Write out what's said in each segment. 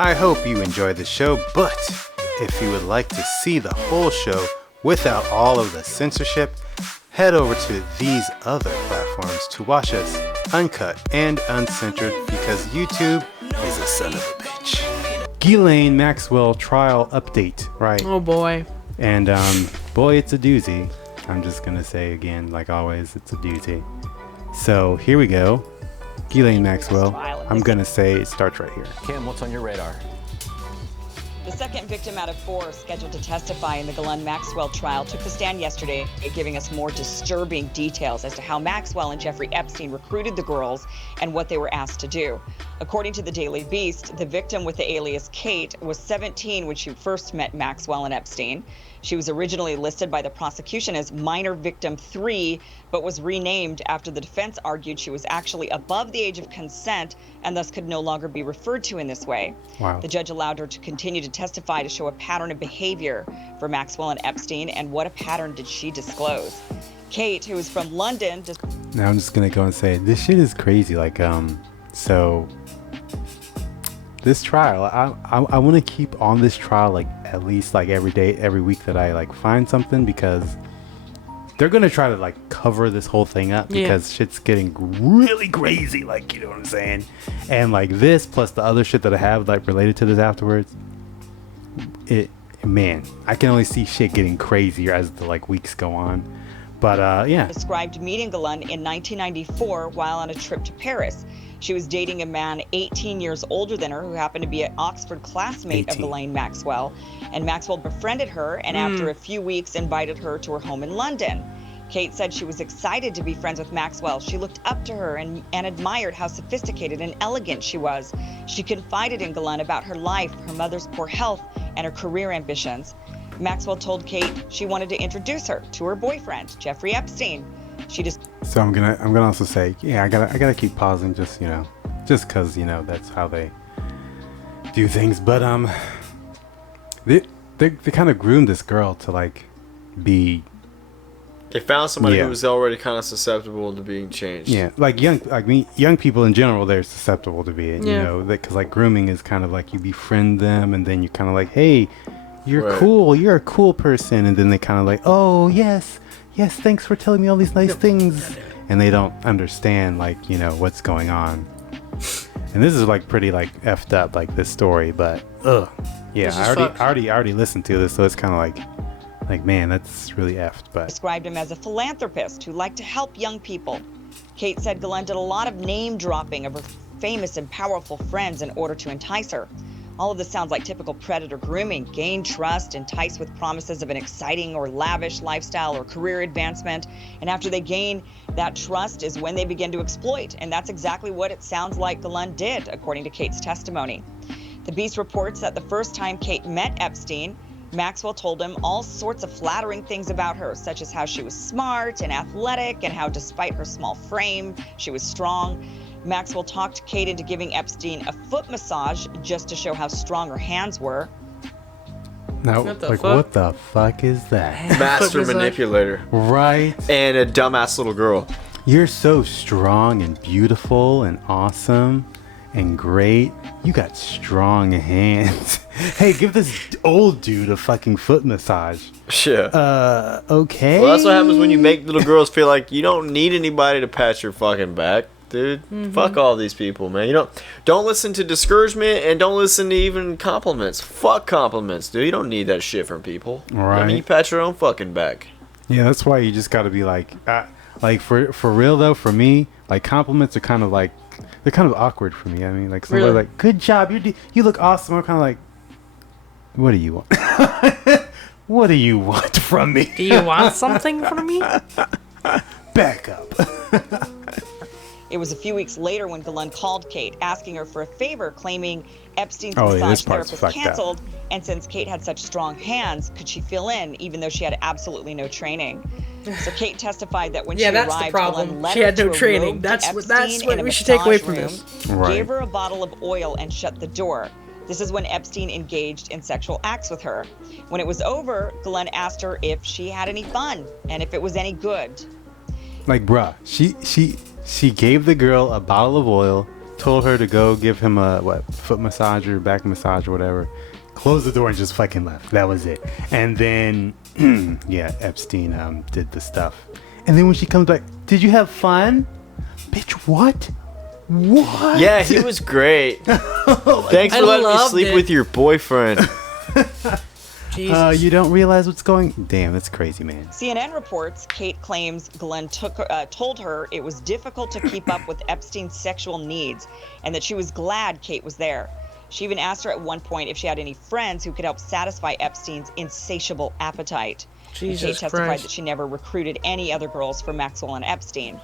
I hope you enjoy the show, but if you would like to see the whole show without all of the censorship, head over to these other platforms to watch us uncut and uncensored because YouTube is a son of a bitch. Ghislaine Maxwell trial update, right? Oh boy. And boy, it's a doozy. I'm just gonna say again, like always, it's a doozy. So here we go. Ghislaine Maxwell. I'm gonna say it starts right here. Kim, what's on your radar? The second victim out of 4 scheduled to testify in the Ghislaine Maxwell trial took the stand yesterday, giving us more disturbing details as to how Maxwell and Jeffrey Epstein recruited the girls and what they were asked to do. According to the Daily Beast, the victim with the alias Kate was 17 when she first met Maxwell and Epstein. She was originally listed by the prosecution as minor victim 3, but was renamed after the defense argued she was actually above the age of consent and thus could no longer be referred to in this way. Wow. The judge allowed her to continue to testify to show a pattern of behavior for Maxwell and Epstein, and what a pattern did she disclose? Kate, who is from London... Now I'm just gonna go and say, this shit is crazy. Like, so... This trial, I want to keep on this trial like at least like every day, every week that I like find something, because they're gonna try to like cover this whole thing up because shit's getting really crazy, like, you know what I'm saying? And like this plus the other shit that I have like related to this afterwards, man, I can only see shit getting crazier as the like weeks go on. But yeah. Described meeting Ghislaine in 1994 while on a trip to Paris. She was dating a man 18 years older than her who happened to be an Oxford classmate of Ghislaine Maxwell. And Maxwell befriended her and after a few weeks invited her to her home in London. Kate said she was excited to be friends with Maxwell. She looked up to her and admired how sophisticated and elegant she was. She confided in Ghislaine about her life, her mother's poor health, and her career ambitions. Maxwell told Kate she wanted to introduce her to her boyfriend, Jeffrey Epstein. So I'm gonna also say, yeah, I gotta keep pausing, just, you know, just cause, you know, that's how they do things. But they kind of groomed this girl to like be. They found somebody who was already kind of susceptible to being changed. Yeah, like young people in general, they're susceptible to be it. You know, because like grooming is kind of like you befriend them, and then you kind of like, hey, you're cool, you're a cool person, and then they kind of like, oh yes, thanks for telling me all these nice things, and they don't understand like, you know, what's going on. And this is like pretty like effed up, like this story, but yeah, I already listened to this, so it's kind of like man, that's really effed. But described him as a philanthropist who liked to help young people. Kate said Ghislaine did a lot of name dropping of her famous and powerful friends in order to entice her. All of this sounds like typical predator grooming. Gain trust, entice with promises of an exciting or lavish lifestyle or career advancement. And after they gain that trust is when they begin to exploit. And that's exactly what it sounds like Ghislaine did, according to Kate's testimony. The Beast reports that the first time Kate met Epstein, Maxwell told him all sorts of flattering things about her, such as how she was smart and athletic and how despite her small frame, she was strong. Maxwell talked Kate into giving Epstein a foot massage just to show how strong her hands were. Now, what the fuck is that? Master manipulator. Right. And a dumbass little girl. You're so strong and beautiful and awesome and great. You got strong hands. Hey, give this old dude a fucking foot massage. Yeah. Okay. Well, that's what happens when you make little girls feel like you don't need anybody to pat your fucking back. Dude, fuck all these people, man. You don't listen to discouragement and don't listen to even compliments. Fuck compliments, dude. You don't need that shit from people. Right. I mean, you pat your own fucking back. Yeah, that's why you just got to be like for real though. For me, like compliments are kind of like they're kind of awkward for me. I mean, like somebody like, good job, you look awesome. I'm kind of like, what do you want? What do you want from me? Do you want something from me? Back up. It was a few weeks later when Ghislaine called Kate, asking her for a favor, claiming Epstein's massage therapist canceled, and since Kate had such strong hands, could she fill in, even though she had absolutely no training? So Kate testified that when she arrived, that's the problem. Ghislaine led She had her no to a training. room That's to what Epstein we should take away from room, this. Right. Gave her a bottle of oil and shut the door. This is when Epstein engaged in sexual acts with her. When it was over, Ghislaine asked her if she had any fun and if it was any good. Like, bruh, she gave the girl a bottle of oil told her to go give him a foot massage or back massage or whatever. Closed the door and just fucking left. That was it. And then, yeah, Epstein did the stuff. And then when she comes back, did you have fun? Bitch, what? What? Yeah, he was great. Thanks for letting me sleep with your boyfriend. Jesus. You don't realize what's going... Damn, that's crazy, man. CNN reports Kate claims Glenn told her it was difficult to keep up with Epstein's sexual needs and that she was glad Kate was there. She even asked her at one point if she had any friends who could help satisfy Epstein's insatiable appetite. Jesus Kate testified Christ. that she never recruited any other girls for Maxwell and Epstein.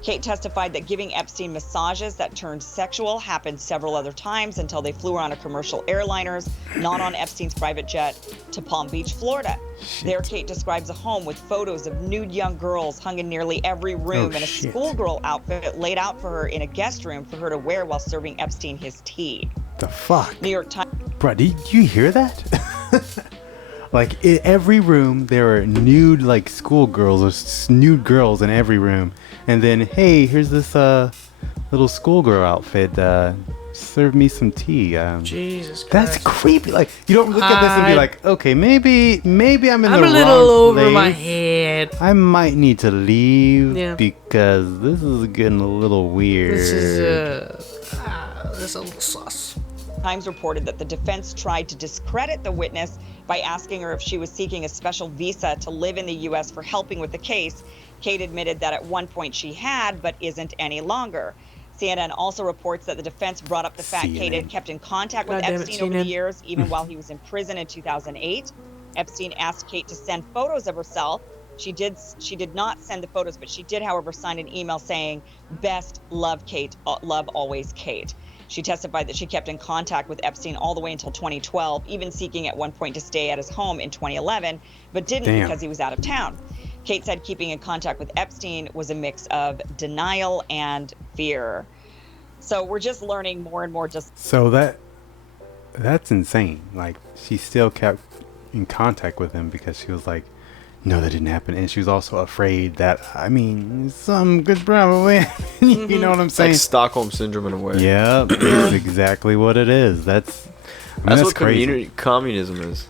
Kate testified that giving Epstein massages that turned sexual happened several other times until they flew her on a commercial airliners, not on Epstein's private jet, to Palm Beach, Florida. There, Kate describes a home with photos of nude young girls hung in nearly every room and a schoolgirl outfit laid out for her in a guest room for her to wear while serving Epstein his tea. The fuck? New York Times. Bro, did you hear that? Like, in every room, there are nude, like, schoolgirls or nude girls in every room. And then, hey, here's this little schoolgirl outfit. Serve me some tea. Jesus Christ. That's creepy. Like, you don't look at this and be like, okay, maybe I'm in the wrong I'm a little over place. my head. I might need to leave Yeah. because this is getting a little weird. This is a little sus. Times reported that the defense tried to discredit the witness by asking her if she was seeking a special visa to live in the U.S. for helping with the case. Kate admitted that at one point she had, but isn't any longer. CNN also reports that the defense brought up the fact Kate had kept in contact with Epstein over the years, even while he was in prison in 2008. Epstein asked Kate to send photos of herself. She did not send the photos, but she did, however, sign an email saying, "Best love, Kate. Love always, Kate." She testified that she kept in contact with Epstein all the way until 2012, even seeking at one point to stay at his home in 2011, but didn't because he was out of town. Kate said keeping in contact with Epstein was a mix of denial and fear. So we're just learning more and more. So that's insane. Like, she still kept in contact with him because she was like, no, that didn't happen. And she was also afraid that, I mean, some could probably, you know what I'm saying? Like Stockholm Syndrome in a way. Yeah, that's exactly what it is. That's what crazy. communism is.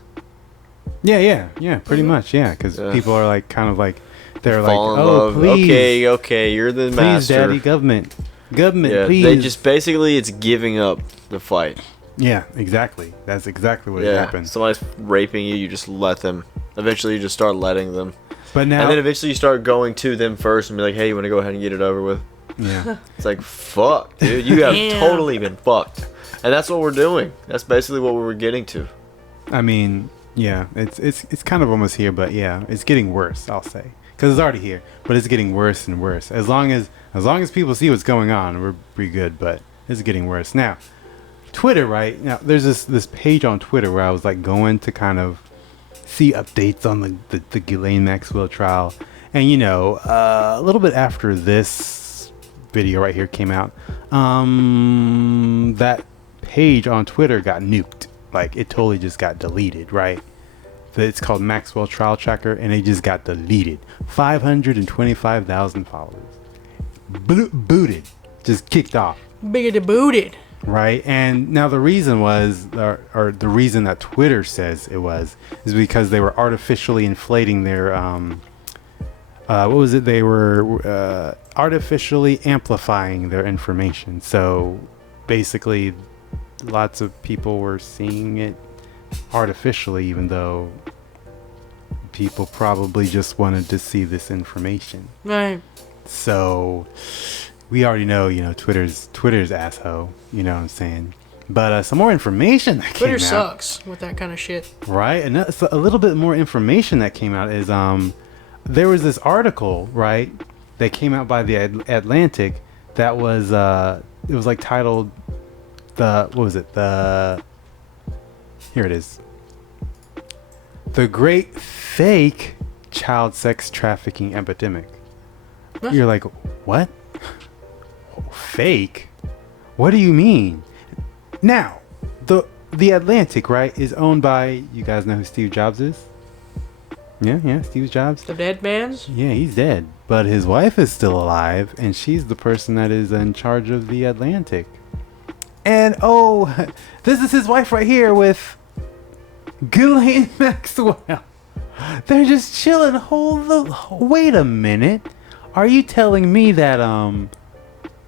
Yeah, pretty much, yeah. Because people are like, kind of like, they're like, Fall in oh, love. please. Okay, you're the please, master. daddy, government, Yeah, please. they just basically, it's giving up the fight. Yeah, exactly. That's exactly what Yeah, happened. somebody's raping you, you just let them. Eventually, you just start letting them. But now, And then eventually you start going to them first and be like, hey, you want to go ahead and get it over with? yeah. It's like, fuck, dude. You have Damn. totally been fucked. And that's what we're doing. That's basically what we were getting to. I mean, yeah, it's kind of almost here, but yeah, it's getting worse, I'll say. Because it's already here, but it's getting worse and worse. As long as people see what's going on, we're pretty good, but it's getting worse. Now, Twitter, right? Now, there's this page on Twitter where I was like going to kind of see updates on the Ghislaine Maxwell trial. And, you know, a little bit after this video right here came out, that page on Twitter got nuked. Like, it totally just got deleted, right? It's called Maxwell Trial Tracker, and it just got deleted. 525,000 followers. Booted. Just kicked off. Biggity booted. Right? And now the reason was, or the reason that Twitter says it was, is because they were artificially inflating their, what was it? They were artificially amplifying their information. So basically, lots of people were seeing it artificially, even though people probably just wanted to see this information. Right. So we already know, you know, Twitter's asshole, you know what I'm saying? But some more information that Twitter came out. sucks with that kind of shit. Right? And that's a little bit more information that came out is there was this article, right, that came out by the Atlantic that was it was like titled here it is. The Great Fake Child Sex Trafficking Epidemic. What? You're like, what? Fake? What do you mean? Now, the Atlantic, right, is owned by, you guys know who Steve Jobs is? Yeah, Steve Jobs. The dead man's? Yeah, he's dead. But his wife is still alive, and she's the person that is in charge of the Atlantic. And oh, this is his wife right here with Ghislaine Maxwell. They're just chilling. Wait a minute. Are you telling me that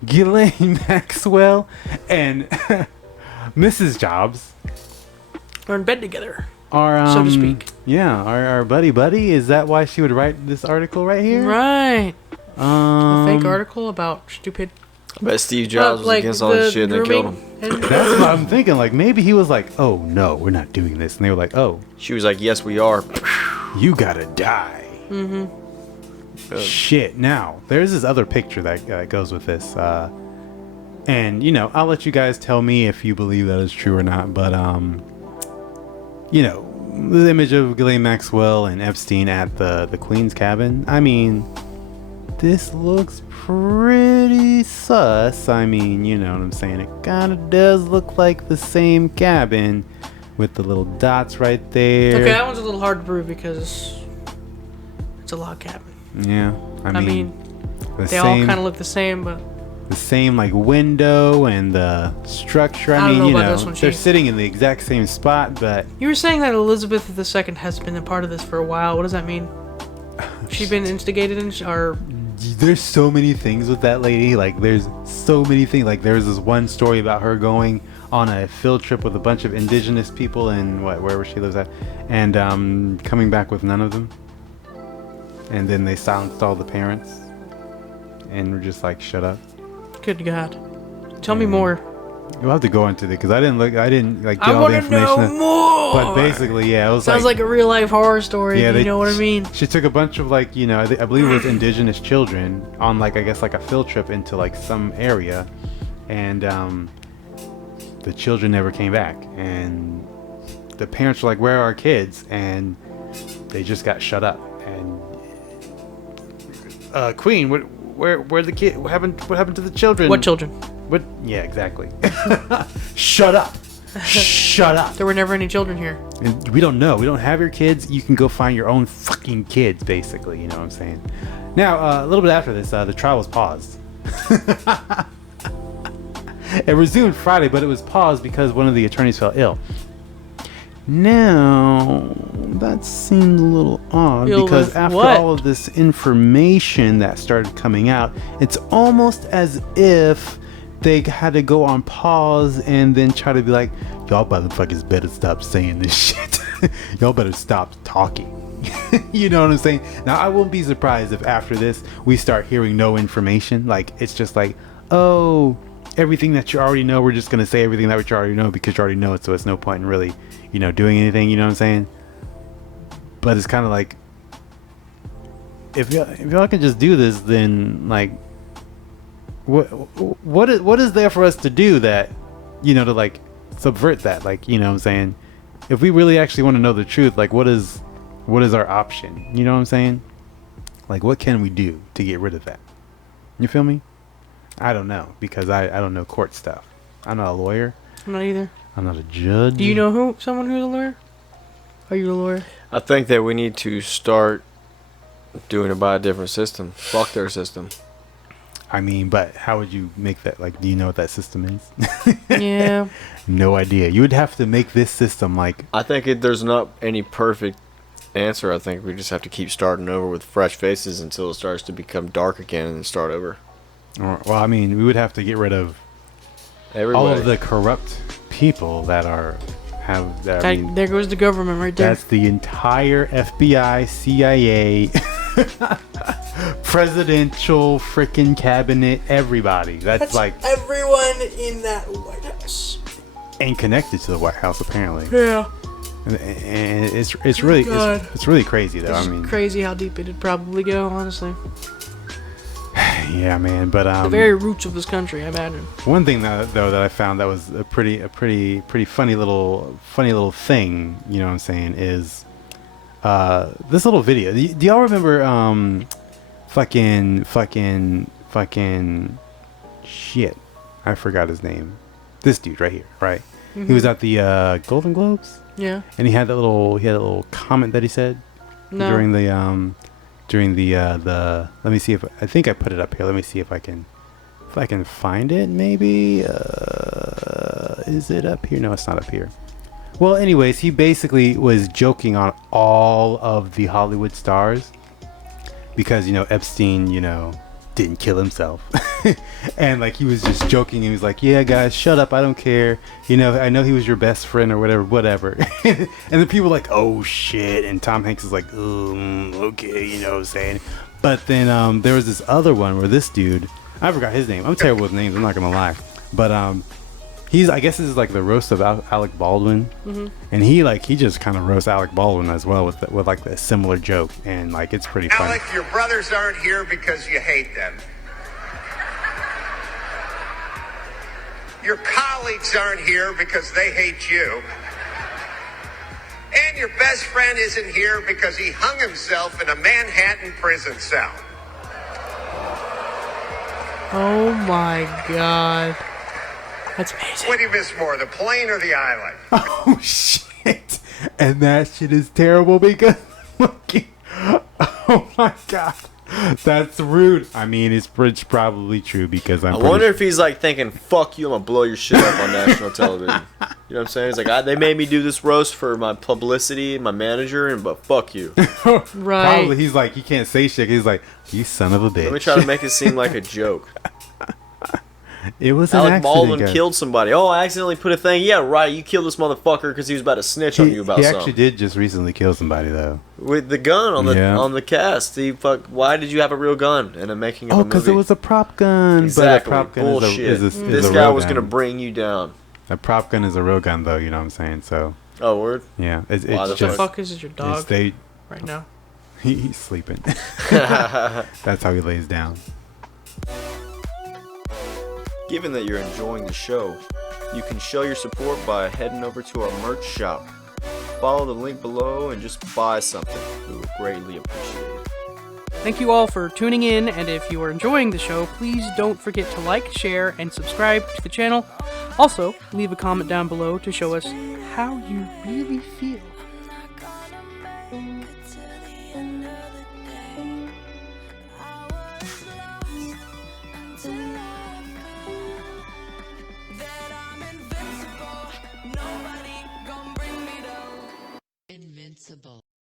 Ghislaine Maxwell and Mrs. Jobs We're in bed together, are so to speak. Yeah, our buddy. Is that why she would write this article right here? Right. A fake article about stupid. I bet Steve Jobs was against all this shit and they killed him. That's what I'm thinking. Like, maybe he was like, oh no, we're not doing this. And they were like, oh. She was like, yes, we are. You gotta die. Shit. Now, there's this other picture that goes with this. And, you know, I'll let you guys tell me if you believe that is true or not. But, you know, the image of Ghislaine Maxwell and Epstein at the Queen's cabin. I mean, this looks pretty sus. I mean, you know what I'm saying? It kind of does look like the same cabin with the little dots right there. Okay, that one's a little hard to prove because it's a log cabin. Yeah, I mean they all kind of look the same, but the same like window and the structure. I mean, you know, they're sitting in the exact same spot, but you were saying that Elizabeth II has been a part of this for a while. What does that mean? She's been instigated or? There's so many things with that lady. Like, there's so many things. Like, there's this one story about her going on a field trip with a bunch of indigenous people in wherever she lives at, and coming back with none of them. And then they silenced all the parents, and were just like, "Shut up." Good God, tell me more. You'll have to go into it because I didn't like get all the information. I want to know more. But basically, yeah, it was sounds like a real life horror story. Yeah, you know what I mean. She took a bunch of like, you know, I believe it was indigenous children on like, I guess like a field trip into like some area, and the children never came back, and the parents were like, "Where are our kids?" And they just got shut up. And Queen, where the kid? What happened to the children? What children? What? Yeah, exactly. Shut up. Shut up. There were never any children here. And we don't know. We don't have your kids. You can go find your own fucking kids, basically. You know what I'm saying? Now, a little bit after this, the trial was paused. It resumed Friday, but it was paused because one of the attorneys fell ill. Now, that seems a little odd because after all of this information that started coming out, it's almost as if they had to go on pause and then try to be like, y'all motherfuckers better stop saying this shit. Y'all better stop talking. You know what I'm saying? Now, I won't be surprised if after this we start hearing no information. Like, it's just like, oh, everything that you already know, we're just going to say everything that you already know because you already know it, so it's no point in really, you know, doing anything, you know what I'm saying? But it's kind of like, if y'all can just do this, then, like, what is there for us to do that, you know, to, like, subvert that? Like, you know what I'm saying? If we really actually want to know the truth, like, what is our option? You know what I'm saying? Like, what can we do to get rid of that? You feel me? I don't know, because I don't know court stuff. I'm not a lawyer. I'm not either. I'm not a judge. Do you know someone who's a lawyer? Are you a lawyer? I think that we need to start doing it by a different system. Fuck their system. I mean, but how would you make that? Like, do you know what that system is? Yeah. No idea. You would have to make this system like... I think there's not any perfect answer. I think we just have to keep starting over with fresh faces until it starts to become dark again and start over. Well, I mean, we would have to get rid of all of the corrupt people that have. There goes the government right there. That's the entire FBI, CIA, presidential freaking cabinet, everybody. That's like everyone in that White House. And connected to the White House, apparently. Yeah. And it's really it's really crazy though. I mean, crazy how deep it'd probably go, honestly. Yeah, man, but the very roots of this country, I imagine. One thing that I found that was a pretty funny little thing, you know what I'm saying, is this little video. Do y'all remember fucking shit? I forgot his name. This dude right here, right? Mm-hmm. He was at the Golden Globes. Yeah. And he had that little comment that he said during the let me see if I think I put it up here. Let me see if I can find it maybe. is it up here? No, it's not up here. Well, anyways, he basically was joking on all of the Hollywood stars because, you know, Epstein, you know, didn't kill himself. And like he was just joking and he was like, yeah guys, shut up, I don't care, you know, I know he was your best friend or whatever. And the people were like, oh shit, and Tom Hanks is like, okay, you know what I'm saying. But then there was this other one where this dude, I forgot his name, I'm terrible with names, I'm not gonna lie, but I guess this is like the roast of Alec Baldwin. And he just kind of roasts Alec Baldwin as well with like a similar joke, and like it's pretty funny. Alec, your brothers aren't here because you hate them. Your colleagues aren't here because they hate you. And your best friend isn't here because he hung himself in a Manhattan prison cell. Oh my god. That's amazing. What do you miss more, the plane or the island? Oh shit! And that shit is terrible because oh my god, that's rude. I mean, it's probably true because I wonder if he's like thinking, "Fuck you, I'm gonna blow your shit up on national television." You know what I'm saying? He's like, they made me do this roast for my publicity, my manager, but fuck you. Right. Probably he's like, he can't say shit. He's like, you son of a bitch. Let me try to make it seem like a joke. It was an Alec accident, Baldwin guys. killed somebody. Oh, I accidentally put a thing. Yeah, right. You killed this motherfucker because he was about to snitch on you about He something. actually did just recently kill somebody though. With the gun on the cast. Why did you have a real gun in the making of a movie? Because it was a prop gun. Exactly. But a prop gun Bullshit. is This a guy real was gun. gonna bring you down. A prop gun is a real gun though. You know what I'm saying? So Oh, word. yeah, it's Why What just the fuck is your dog right now? he's sleeping. That's how he lays down. Given that you're enjoying the show, you can show your support by heading over to our merch shop. Follow the link below and just buy something. We would greatly appreciate it. Thank you all for tuning in, and if you are enjoying the show, please don't forget to like, share, and subscribe to the channel. Also, leave a comment down below to show us how you really feel. Invincible.